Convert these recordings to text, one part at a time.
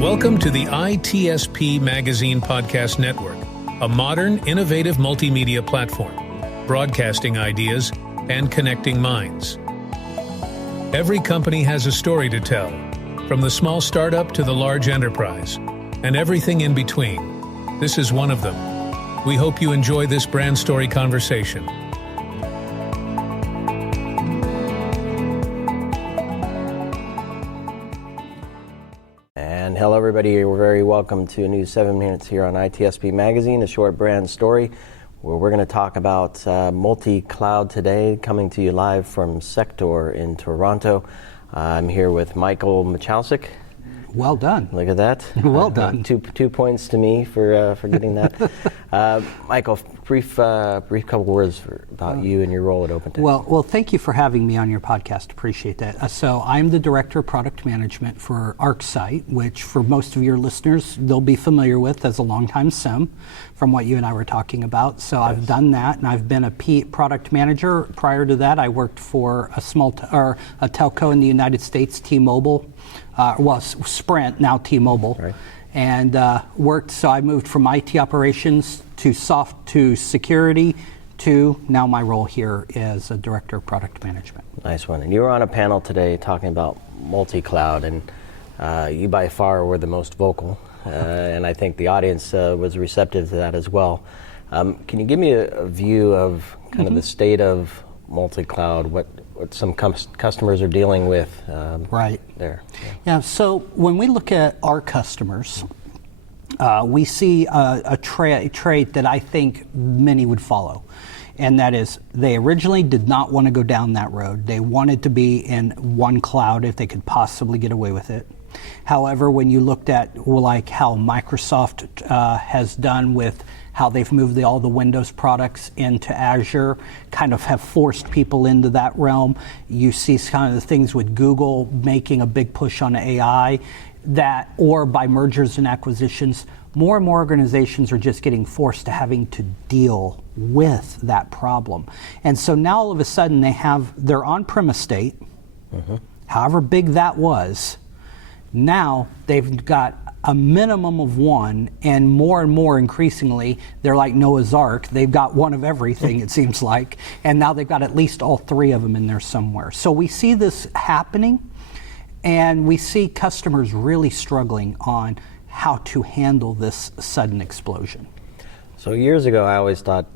Welcome to the ITSPmagazine Podcast Network, a modern, innovative multimedia platform, broadcasting ideas and connecting minds. Every company has a story to tell, from the small startup to the large enterprise, and everything in between. This is one of them. We hope you enjoy this brand story conversation. And hello everybody, you're very welcome to a new 7 minutes here on ITSPmagazine, a short brand story, where we're going to talk about multi-cloud today, coming to you live from SecTor in Toronto. I'm here with Michael Mychalczuk. Well done. Look at that. Well done. 2 points to me for getting that. Michael, brief couple words about you and your role at OpenText. Well, thank you for having me on your podcast. Appreciate that. So I'm the Director of Product Management for ArcSight, which for most of your listeners, they'll be familiar with as a longtime SIM from what you and I were talking about. So yes. I've done that, and I've been a product manager. Prior to that, I worked for a telco in the United States, T-Mobile. Sprint, now T-Mobile, right. And so I moved from IT operations to security to now my role here as a director of product management. Nice one. And you were on a panel today talking about multi-cloud, and you by far were the most vocal, and I think the audience was receptive to that as well. Can you give me a view of kind of the state of multi-cloud, what some customers are dealing with right there? Yeah, so when we look at our customers, we see a trait that I think many would follow, and that is they originally did not want to go down that road. They wanted to be in one cloud if they could possibly get away with it. However, when you looked at like how Microsoft has done with how they've moved all the Windows products into Azure, kind of have forced people into that realm. You see kind of the things with Google making a big push on AI, or by mergers and acquisitions, more and more organizations are just getting forced to having to deal with that problem. And so now all of a sudden their on-premise state, however big that was, now they've got a minimum of one, and more increasingly, they're like Noah's Ark. They've got one of everything, it seems like, and now they've got at least all three of them in there somewhere. So we see this happening, and we see customers really struggling on how to handle this sudden explosion. So years ago, I always thought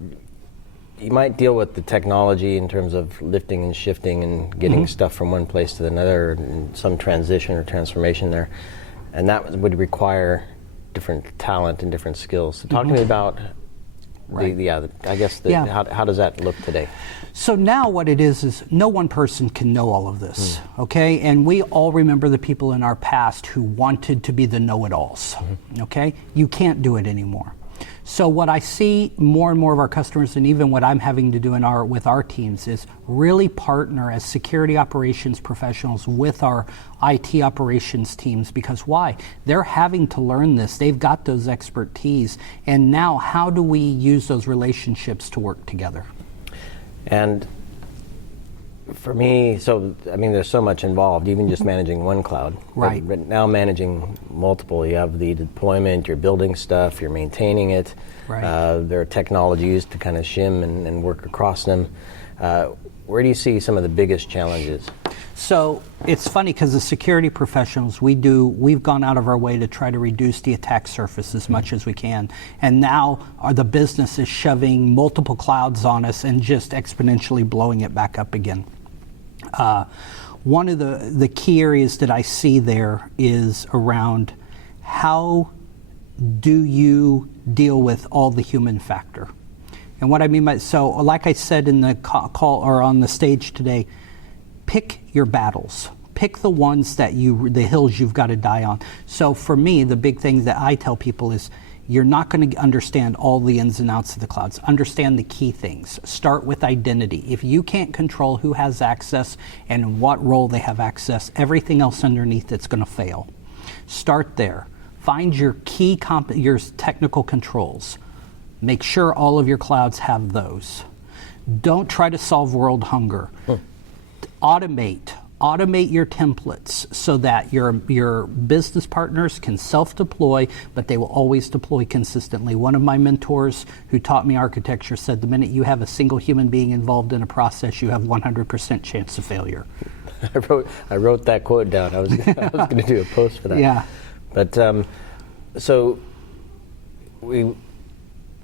you might deal with the technology in terms of lifting and shifting and getting stuff from one place to another, and some transition or transformation there. And that would require different talent and different skills. So talk to me about how does that look today? So now what it is no one person can know all of this, okay? And we all remember the people in our past who wanted to be the know-it-alls, okay? You can't do it anymore. So what I see more and more of our customers, and even what I'm having to do with our teams, is really partner as security operations professionals with our IT operations teams. Because why? They're having to learn this. They've got those expertise. And now how do we use those relationships to work together? And for me, there's so much involved, even just managing one cloud. Right. But now managing multiple, you have the deployment, you're building stuff, you're maintaining it. Right. There are technologies to kind of shim and work across them. Where do you see some of the biggest challenges? So it's funny because the security professionals, we've gone out of our way to try to reduce the attack surface as much as we can. And now the business is shoving multiple clouds on us and just exponentially blowing it back up again. One of the key areas that I see there is around how do you deal with all the human factor? And what I mean by, so like I said in the call or on the stage today, pick your battles. Pick the ones the hills you've got to die on. So for me, the big thing that I tell people is you're not going to understand all the ins and outs of the clouds. Understand the key things. Start with identity. If you can't control who has access and in what role they have access, everything else underneath it's going to fail. Start there. Find your key your technical controls. Make sure all of your clouds have those. Don't try to solve world hunger. Automate automate your templates so that your business partners can self-deploy, but they will always deploy consistently. One of my mentors who taught me architecture said the minute you have a single human being involved in a process, you have 100% chance of failure. I wrote that quote down. I was going to do a post for that. Yeah. But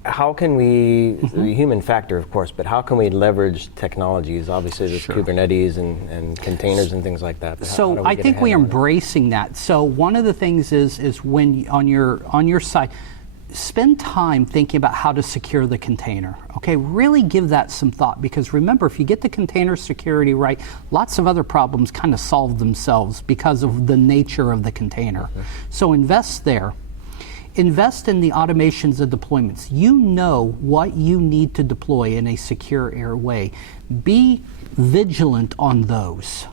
how can we, the human factor, of course, but how can we leverage technologies? Obviously, there's Kubernetes and containers and things like that. So I think we're embracing that. So one of the things is when on your site, spend time thinking about how to secure the container. Okay, really give that some thought, because remember, if you get the container security right, lots of other problems kind of solve themselves because of the nature of the container. So invest there. Invest in the automations of deployments. You know what you need to deploy in a secure air way. Be vigilant on those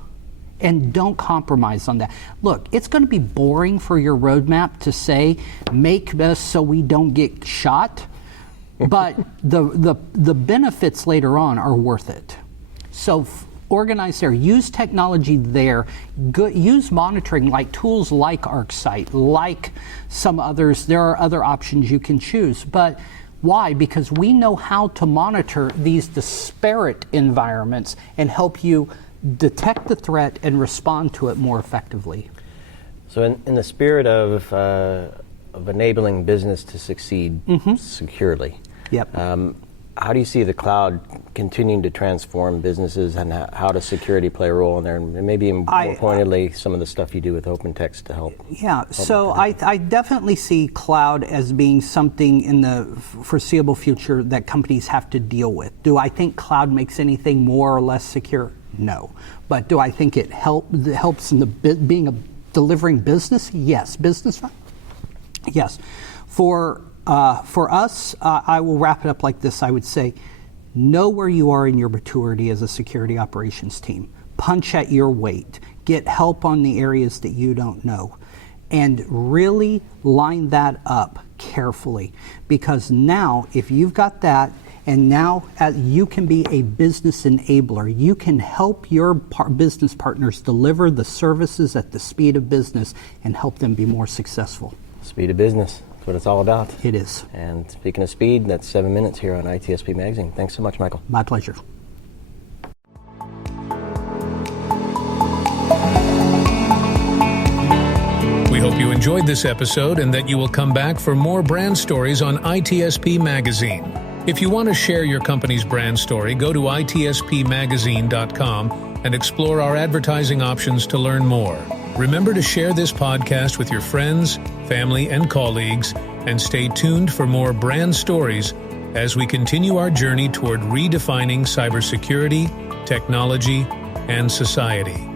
and don't compromise on that. Look, it's going to be boring for your roadmap to say, make this so we don't get shot, but the benefits later on are worth it. So organize there, use technology there, use monitoring like tools like ArcSight, like some others. There are other options you can choose. But why? Because we know how to monitor these disparate environments and help you detect the threat and respond to it more effectively. So in the spirit of enabling business to succeed securely, how do you see the cloud continuing to transform businesses, and how does security play a role in there? And maybe more pointedly, some of the stuff you do with OpenText to help. Yeah, so I definitely see cloud as being something in the foreseeable future that companies have to deal with. Do I think cloud makes anything more or less secure? No. But do I think it helps in the delivering business? Yes. Business? Yes. For us, I will wrap it up like this. I would say, know where you are in your maturity as a security operations team. Punch at your weight. Get help on the areas that you don't know. And really line that up carefully. Because now, if you've got that, and now you can be a business enabler. You can help your business partners deliver the services at the speed of business and help them be more successful. Speed of business. That's what it's all about. It is. And speaking of speed, that's 7 minutes here on ITSP Magazine. Thanks so much, Michael. My pleasure. We hope you enjoyed this episode and that you will come back for more brand stories on ITSP Magazine. If you want to share your company's brand story, go to ITSPmagazine.com and explore our advertising options to learn more. Remember to share this podcast with your friends, family, and colleagues, and stay tuned for more brand stories as we continue our journey toward redefining cybersecurity, technology, and society.